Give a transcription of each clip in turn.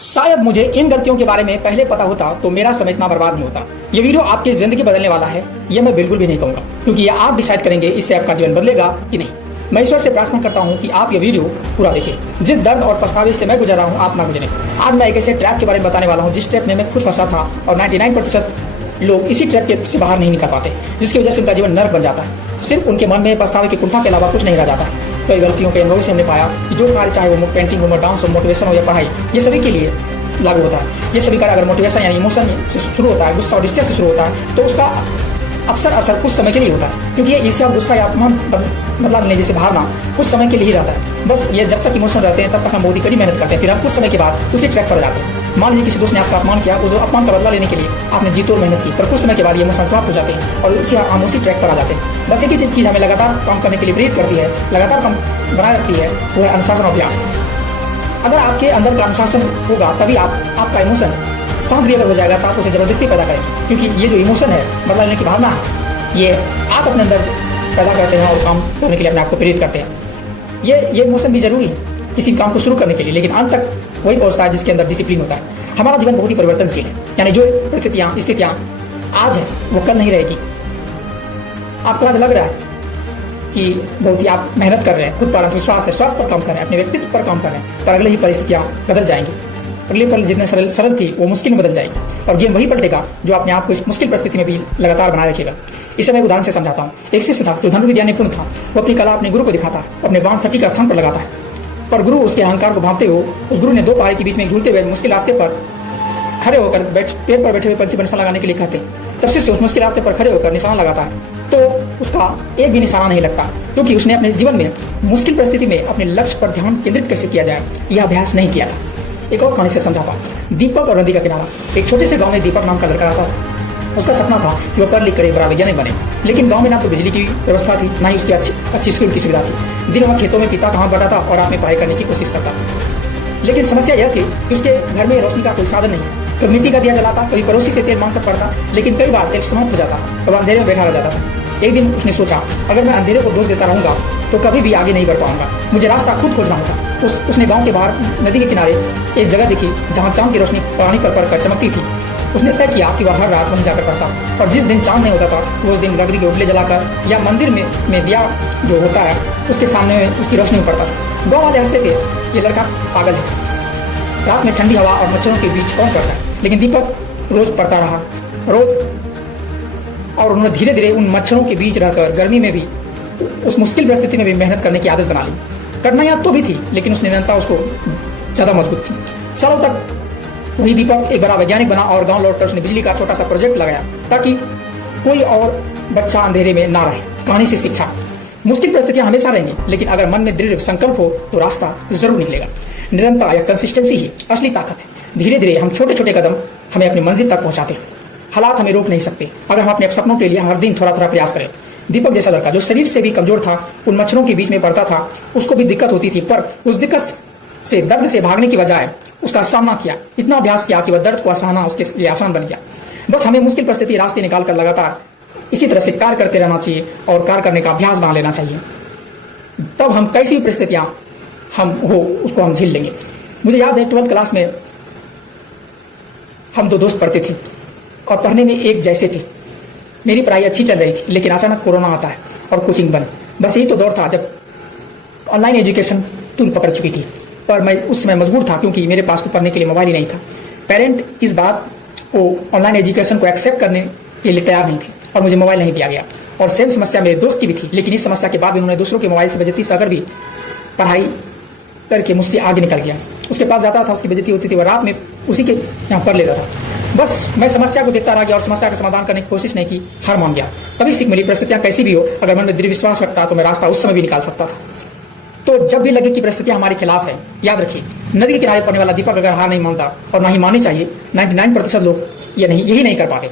शायद मुझे इन गलतियों के बारे में पहले पता होता तो मेरा समय इतना बर्बाद नहीं होता। ये वीडियो आपकी जिंदगी बदलने वाला है, ये मैं बिल्कुल भी नहीं कहूँगा, क्योंकि ये आप डिसाइड करेंगे इससे आपका जीवन बदलेगा कि नहीं। मैं ईश्वर से प्रार्थना करता हूँ कि आप ये वीडियो पूरा देखें। जिस दर्द और पछतावे से मैं गुजर रहा हूँ आप ना गुजरें। आज मैं एक ऐसे ट्रैप के बारे में बताने वाला हूँ जिस ट्रैप में मैं खुद फंसा था और 99% लोग इसी ट्रैप से बाहर नहीं निकल पाते, जिसकी वजह से उनका जीवन नर्क बन जाता है। सिर्फ उनके मन में पछतावे की कुंठा के अलावा कुछ नहीं रह जाता है। कई गलतियों के अनुभव से हमने पाया कि जो कार्य चाहे वो पेंटिंग हो, डांस हो, मोटिवेशन हो या पढ़ाई, ये सभी के लिए लागू होता है। ये सभी कार्य अगर मोटिवेशन यानी इमोशन से शुरू होता है, गुस्सा और डिस्ट्रेस से शुरू होता है, तो उसका अक्सर असर कुछ समय के लिए होता है, क्योंकि ये ईर्ष्या, गुस्सा या अपमान बदला लेने जैसे भावना कुछ समय के लिए ही रहता है। बस ये जब तक इमोशन रहते हैं तब तक हम बहुत ही कड़ी मेहनत करते हैं, फिर हम कुछ समय के बाद उसी ट्रैक पर जाते हैं। मान लीजिए किसी दोस्त ने आपका अपमान किया, उस अपमान का बदला लेने के लिए आपने जी तोड़ मेहनत की, पर कुछ समय के बाद ये इमोशन समाप्त हो जाते हैं और हम उसी ट्रैक पर आ जाते हैं। बस एक ही चीज़ हमें लगातार काम करने के लिए प्रेरित करती है, लगातार काम बनाए रखती है, वो है अनुशासन और अभ्यास। अगर आपके अंदर का अनुशासन होगा तभी आपका इमोशन शांत भी अगर हो जाएगा तो आप उसे जबरदस्ती पैदा करें, क्योंकि ये जो इमोशन है, बदला लेने की भावना है, ये आप अपने अंदर पैदा करते हैं और काम करने के लिए अपने आप को प्रेरित करते हैं। ये इमोशन भी जरूरी है किसी काम को शुरू करने के लिए, लेकिन अंत तक वही पहुंचता है जिसके अंदर डिसिप्लिन होता है। हमारा जीवन बहुत ही परिवर्तनशील है, यानी जो स्थितियाँ आज है वो कल नहीं रहेगी। आपको आज लग रहा है कि बहुत ही आप मेहनत कर रहे हैं, खुद पर आत्मविश्वास है, स्वास्थ्य पर काम कर रहे हैं, अपने व्यक्तित्व पर काम कर रहे हैं, पर अगले ही परिस्थितियाँ बदल जाएंगी। अगले पल जितने सरल थी वो मुश्किल में बदल जाएगी और गेम वही पलटेगा जो अपने आप को इस मुश्किल परिस्थिति में भी लगातार बनाए रखेगा। इसे मैं उदाहरण से समझाता हूँ। एक शिष्य था जो धनुर्विद्या निपुण था। वो अपनी कला अपने गुरु को दिखाता है, अपने बाण सटीक स्थान पर लगाता है, पर गुरु उसके अहंकार को भांपते हुए उस गुरु ने दो पहाड़ी के बीच में झूलते हुए मुश्किल रास्ते पर खड़े होकर पेड़ पर बैठे हुए पंछी पर निशाना लगाने के लिए कहते। तब शिष्य उस मुश्किल रास्ते पर खड़े होकर निशाना लगाता है तो उसका एक भी निशाना नहीं लगता, क्योंकि उसने अपने जीवन में मुश्किल परिस्थिति में अपने लक्ष्य पर ध्यान केंद्रित कैसे किया जाए यह अभ्यास नहीं किया था। एक और कहानी से समझाता हूँ। दीपक और नदी का किनारा। एक छोटे से गांव में दीपक नाम का लड़का रहता था। उसका सपना था कि वह पढ़ लिख कर एक बड़ा वैज्ञानिक बने, लेकिन गांव में ना तो बिजली की व्यवस्था थी, ना ही उसकी अच्छी स्कूल की सुविधा थी। दिन भर खेतों में पिता कहाँ बढ़ा था और रात में पढ़ाई करने की कोशिश करता। लेकिन समस्या यह थी कि उसके घर में रोशनी का कोई साधन नहीं। तो मिट्टी का दिया जलाता, कभी पड़ोसी से तेल मांग कर पड़ता, लेकिन कई बार तेल समाप्त हो जाता और अंधेरे में बैठा रह जाता था। एक दिन उसने सोचा, अगर मैं अंधेरे को दोष देता रहूंगा तो कभी भी आगे नहीं बढ़ पाऊंगा, मुझे रास्ता खुद खोजना होगा। उसने गांव के बाहर नदी के किनारे एक जगह देखी जहां चांद की रोशनी पानी पर पड़कर चमकती थी। उसने तय किया कि वह हर रात वहीं जाकर पढ़ता, और जिस दिन चांद नहीं होता था वो उस दिन लकड़ी के उपले जलाकर या मंदिर में दिया जो होता है उसके सामने उसकी रोशनी में पड़ता था। गाँव वाले हंसते थे, ये लड़का पागल है, रात में ठंडी हवा और मच्छरों के बीच कौन करता है। लेकिन दीपक रोज पढ़ता रहा, और उन्होंने धीरे धीरे उन मच्छरों के बीच रहकर गर्मी में भी, उस मुश्किल परिस्थिति में भी मेहनत करने की आदत बना ली। कठिनाइयाँ तो भी थी, लेकिन उस निरंतरता उसको ज़्यादा मजबूत थी। सालों तक वही दीपक एक बड़ा वैज्ञानिक बना और गांव लौटकर उसने बिजली का छोटा सा प्रोजेक्ट लगाया ताकि कोई और बच्चा अंधेरे में ना रहे। कहानी से शिक्षा। मुश्किल परिस्थितियाँ हमेशा रहेंगी, लेकिन अगर मन में दृढ़ संकल्प हो तो रास्ता जरूर निकलेगा। निरंतरता या कंसिस्टेंसी ही असली ताकत है। धीरे धीरे हम छोटे छोटे कदम हमें अपनी मंजिल तक पहुंचाते हैं। हालात हमें रोक नहीं सकते अगर हम अपने सपनों के लिए हर दिन थोड़ा थोड़ा प्रयास करें। दीपक जैसा लड़का जो शरीर से भी कमजोर था, उन मच्छरों के बीच में पड़ता था, उसको भी दिक्कत होती थी, पर उस दिक्कत से, दर्द से भागने की बजाय उसका सामना किया, इतना अभ्यास किया कि वह दर्द को सहना उसके लिए आसान बन गया। बस हमें मुश्किल परिस्थिति रास्ते निकालकर लगातार इसी तरह से कार्य करते रहना चाहिए और कार्य करने का अभ्यास बना लेना चाहिए। तब हम कैसी परिस्थितियाँ उसको हम झेल लेंगे। मुझे याद है 12th क्लास में हम दो दोस्त पढ़ते थे और पढ़ने में एक जैसे थे। मेरी पढ़ाई अच्छी चल रही थी, लेकिन अचानक कोरोना आता है और कोचिंग बंद। बस यही तो दौर था जब ऑनलाइन एजुकेशन तूल पकड़ चुकी थी, पर मैं उस समय मजबूर था क्योंकि मेरे पास को पढ़ने के लिए मोबाइल ही नहीं था। पेरेंट इस बात को, ऑनलाइन एजुकेशन को एक्सेप्ट करने के लिए तैयार नहीं थे और मुझे मोबाइल नहीं दिया गया। और सेम समस्या मेरे दोस्त की भी थी, लेकिन इस समस्या के बाद उन्होंने दूसरों के मोबाइल से बेइज्जती सहकर भी पढ़ाई करके मुझसे आगे निकल गया। उसके पास जाता था, उसकी बेइज्जती होती थी, वह रात में उसी के यहाँ पढ़ लेता था। बस मैं समस्या को देखता रह गया और समस्या का समाधान करने की कोशिश नहीं की, हार मान गया। तभी सीख मिली, परिस्थितियाँ कैसी भी हो, अगर मन में दृढ़ विश्वास रखता तो मैं रास्ता उस समय भी निकाल सकता था। तो जब भी लगे कि परिस्थितियाँ हमारे खिलाफ है, याद रखिए, नदी के किनारे पड़ने वाला दीपक अगर हार नहीं मानता, और ना ही माननी चाहिए, 99% लोग यही नहीं कर पाते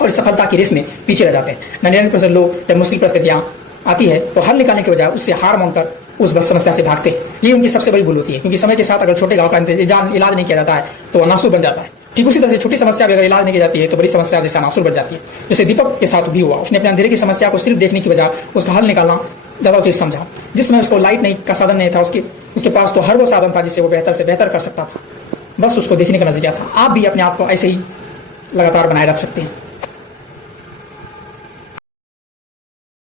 और सफलता की रेस में पीछे रह जाते हैं। 99% लोग जब मुश्किल परिस्थितियाँ आती है तो हल निकालने के बजाय उससे हार मानकर उस बस समस्या से भागते। ये उनकी सबसे बड़ी भूल होती है, क्योंकि समय के साथ अगर छोटे घाव का इलाज नहीं किया जाता है तो वह नासूर बन जाता है। ठीक उसी तरह से छोटी समस्या भी अगर इलाज नहीं की जाती है तो बड़ी समस्या जैसा नासूर बन जाती है। जैसे दीपक के साथ भी हुआ, उसने अपने अंधेरे की समस्या को सिर्फ देखने की बजाय उसका हल निकालना ज़्यादा उचित समझा। जिस समय उसको लाइट नहीं का साधन नहीं था, उसके पास तो हर वो साधन था जिससे वो बेहतर से बेहतर कर सकता था। बस उसको देखने का नजरिया था। आप भी अपने आप को ऐसे ही लगातार बनाए रख सकते हैं।